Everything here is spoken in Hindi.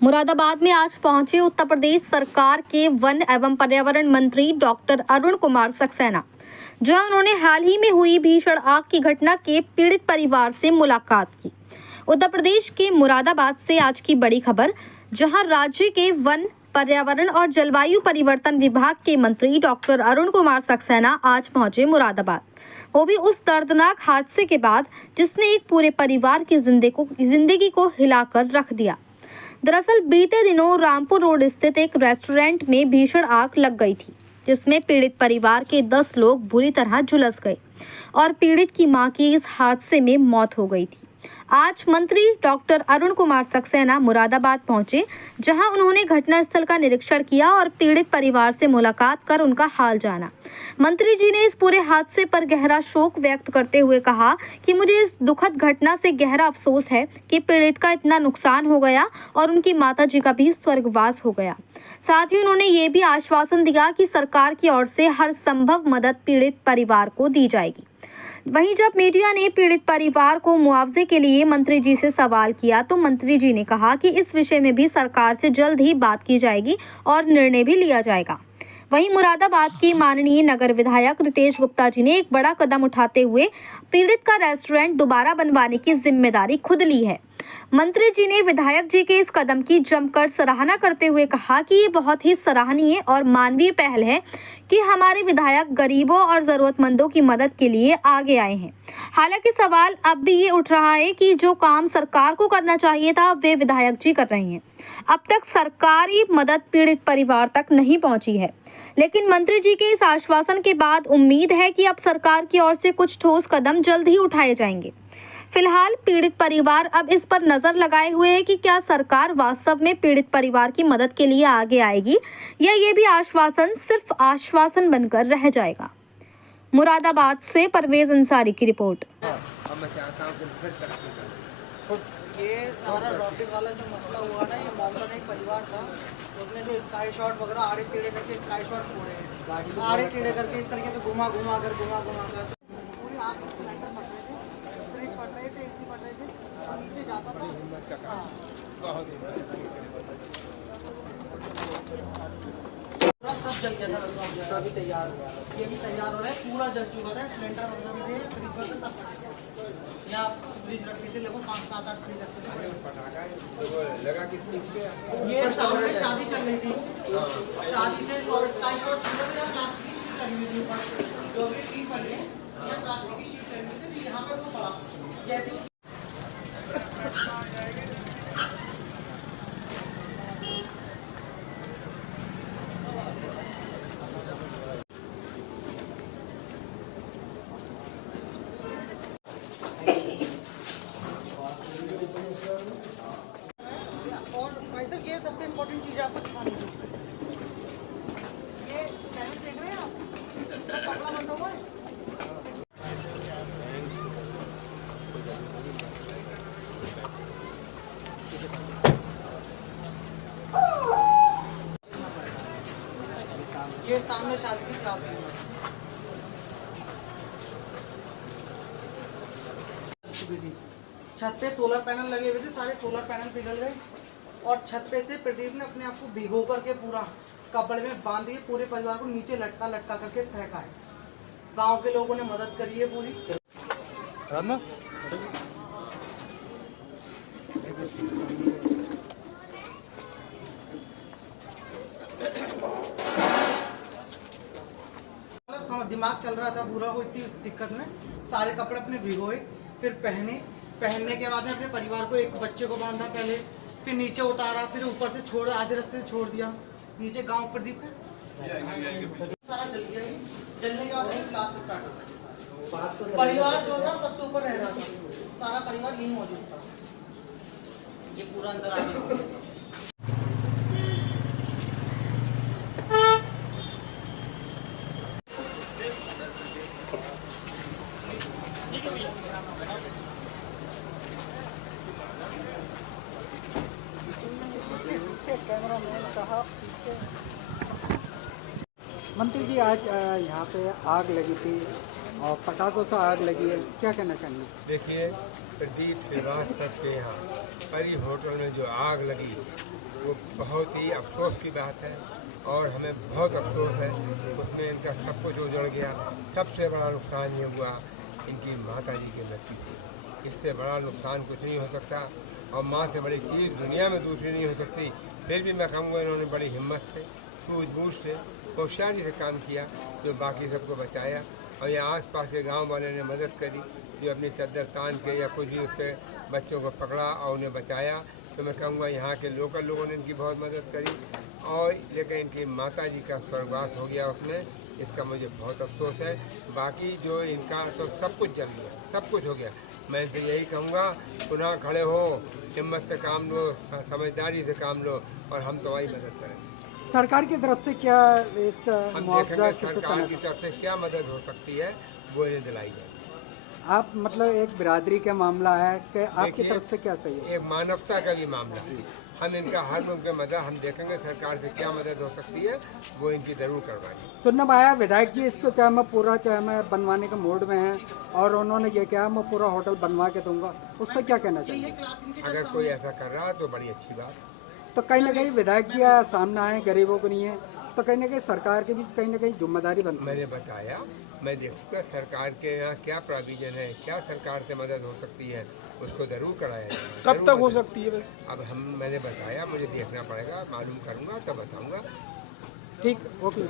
मुरादाबाद में आज पहुंचे उत्तर प्रदेश सरकार के वन एवं पर्यावरण मंत्री डॉक्टर अरुण कुमार सक्सेना, जहां उन्होंने हाल ही में हुई भीषण आग की घटना के पीड़ित परिवार से मुलाकात की। उत्तर प्रदेश के मुरादाबाद से आज की बड़ी खबर, जहां राज्य के वन, पर्यावरण और जलवायु परिवर्तन विभाग के मंत्री डॉक्टर अरुण कुमार सक्सेना आज पहुंचे मुरादाबाद, वो भी उस दर्दनाक हादसे के बाद जिसने एक पूरे परिवार की जिंदगी को हिलाकर रख दिया। दरअसल बीते दिनों रामपुर रोड स्थित एक रेस्टोरेंट में भीषण आग लग गई थी, जिसमें पीड़ित परिवार के 10 लोग बुरी तरह झुलस गए और पीड़ित की मां की इस हादसे में मौत हो गई थी। आज मंत्री डॉक्टर अरुण कुमार सक्सेना मुरादाबाद पहुंचे, जहां उन्होंने घटनास्थल का निरीक्षण किया और पीड़ित परिवार से मुलाकात कर उनका हाल जाना। मंत्री जी ने इस पूरे हादसे पर गहरा शोक व्यक्त करते हुए कहा कि मुझे इस दुखद घटना से गहरा अफसोस है कि पीड़ित का इतना नुकसान हो गया और उनकी माताजी का भी स्वर्गवास हो गया। साथ ही उन्होंने ये भी आश्वासन दिया कि सरकार की ओर से हर संभव मदद पीड़ित परिवार को दी जाएगी। वहीं जब मीडिया ने पीड़ित परिवार को मुआवजे के लिए मंत्री जी से सवाल किया, तो मंत्री जी ने कहा कि इस विषय में भी सरकार से जल्द ही बात की जाएगी और निर्णय भी लिया जाएगा। वहीं मुरादाबाद की माननीय नगर विधायक रितेश गुप्ता जी ने एक बड़ा कदम उठाते हुए पीड़ित का रेस्टोरेंट दोबारा बनवाने की जिम्मेदारी खुद ली है। मंत्री जी ने विधायक जी के इस कदम की जमकर सराहना करते हुए कहा कि ये बहुत ही सराहनीय और मानवीय पहल है कि हमारे विधायक गरीबों और जरूरतमंदों की मदद के लिए आगे आए हैं। हालांकि सवाल अब भी ये उठ रहा है कि जो काम सरकार को करना चाहिए था, वे विधायक जी कर रहे हैं। अब तक सरकारी मदद पीड़ित परिवार तक नहीं पहुंची है, लेकिन मंत्री जी के इस आश्वासन के बाद उम्मीद है कि अब सरकार की ओर से कुछ ठोस कदम जल्द ही उठाए जाएंगे। फिलहाल पीड़ित परिवार अब इस पर नजर लगाए हुए है कि क्या सरकार वास्तव में पीड़ित परिवार की मदद के लिए आगे आएगी या ये भी आश्वासन सिर्फ आश्वासन बनकर रह जाएगा। मुरादाबाद से परवेज अंसारी की रिपोर्ट। ये सारा रॉकेट वाला जो मसला हुआ ना, ये मॉमसन एक परिवार था, उसने जो स्काई शॉट वगैरह आड़े टेढ़े करके स्काई शॉट फोड़े हैं, आड़े टेढ़े करके इस तरीके से घुमा घुमा कर पूरी आग में सिलेंडर फट रहे थे, फ्रिज फट रहे थे, एसी फट रहे थे और नीचे जाता था। पूरा सब जल गया था, अभी तैयार हुआ, ये भी तैयार हो रहा है, पूरा जल चुका था। सिलेंडर वगैरह भी थे, फ्रिज वगैरह सब फटे थे। यहाँ फ्रिज रखते थे, लगभग 5-7-8 फ्रिज रखते थे। लगा किस चीज पे? ये सामने शादी चल रही थी, शादी से स्काई शॉट चल रहा था, प्लास्टिक की शीट लगी हुई थी ऊपर, जो भी टीम बनी है, ये प्लास्टिक की शीट लगी हुई थी, यहाँ पे वो पड़ा जैसे ये सबसे इम्पोर्टेंट चीज़ है आपको दिखानी है। ये कैमरे देख रहे हैं आप, पकड़ा बंद हुआ है। ये सामने शादी की क्लास है। छत पे सोलर पैनल लगे हुए थे, सारे सोलर पैनल पिघल गए और छत पे से प्रदीप ने अपने आप को भिगो करके पूरा कपड़े में बांध के पूरे परिवार को नीचे लटका लटका करके फेंका है। गांव के लोगों ने मदद करी है पूरी। मतलब दिमाग चल रहा था पूरा, वो इतनी दिक्कत में सारे कपड़े अपने भिगोए, फिर पहनने के बाद में अपने परिवार को, एक बच्चे को बांधा पहले, फिर नीचे उतारा, फिर ऊपर से छोड़ आधे रास्ते से छोड़ दिया नीचे। गांव प्रदीप का सारा जल गया। जलने के बाद क्लास स्टार्ट होता है। परिवार जो था सबसे ऊपर रह रहा था, सारा परिवार यही मौजूद था। ये पूरा अंदर आ गया। मंत्री जी, आज यहाँ पे आग लगी थी और पटाखों से आग लगी है, क्या कहना चाहेंगे? देखिए, प्रदीप श्रीवास्तव के यहाँ परी होटल में जो आग लगी वो बहुत ही अफसोस की बात है और हमें बहुत अफसोस है। उसमें इनका सब कुछ उजड़ गया। सबसे बड़ा नुकसान ये हुआ इनकी माता जी की मृत्यु हुई। इससे बड़ा नुकसान कुछ नहीं हो सकता और माँ से बड़ी चीज़ दुनिया में दूसरी नहीं हो सकती। फिर भी मैं कहूँगा इन्होंने बड़ी हिम्मत से, सूझबूझ से, होशियारी से काम किया जो बाकी सबको बचाया। और यहाँ आस पास के गाँव वाले ने मदद करी जो अपनी चद्दर तान के या कुछ भी उससे बच्चों को पकड़ा और उन्हें बचाया। तो मैं कहूँगा यहाँ के लोकल लोगों ने इनकी बहुत मदद करी और लेकिन इनकी माता जी का स्वर्गवास हो गया उसमें, इसका मुझे बहुत अफसोस है। बाकी जो इनका तो सब कुछ जल गया, सब कुछ हो गया। मैं तो यही कहूँगा पुनः खड़े हो, हिम्मत से काम लो, समझदारी से काम लो और हम तुम्हारी मदद करें। सरकार की तरफ से क्या इसका हम मुआवजा देखेंगे किस सरकार तरह की का? तरफ से क्या मदद हो सकती है वो इन्हें दिलाई जाए। आप मतलब एक बिरादरी का मामला है कि आपकी देखिए, तरफ से क्या सहयोग? एक मानवता का भी मामला है। हम इनका हर मुमकिन मदद हम देखेंगे, सरकार से क्या मदद हो सकती है वो इनकी जरूर करवाएंगे। सुनने में आया विधायक जी इसको चाहे मैं बनवाने के मूड में हैं और उन्होंने ये कहा मैं पूरा होटल बनवा के दूंगा, उस पर क्या कहना चाहिए? अगर कोई ऐसा कर रहा है तो बड़ी अच्छी बात। तो कहीं ना कहीं विधायक जी सामने आए, गरीबों को नहीं है, तो कहीं ना कहीं सरकार की भी कहीं ना कहीं जिम्मेदारी बनती है। मैंने बताया, मैं देखूँगा सरकार के यहाँ क्या प्रोविजन है, क्या सरकार से मदद हो सकती है, उसको ज़रूर कराया जाएगा। कब तक हो सकती है? अब मैंने बताया, मुझे देखना पड़ेगा, मालूम करूँगा तब बताऊँगा। ठीक, ओके।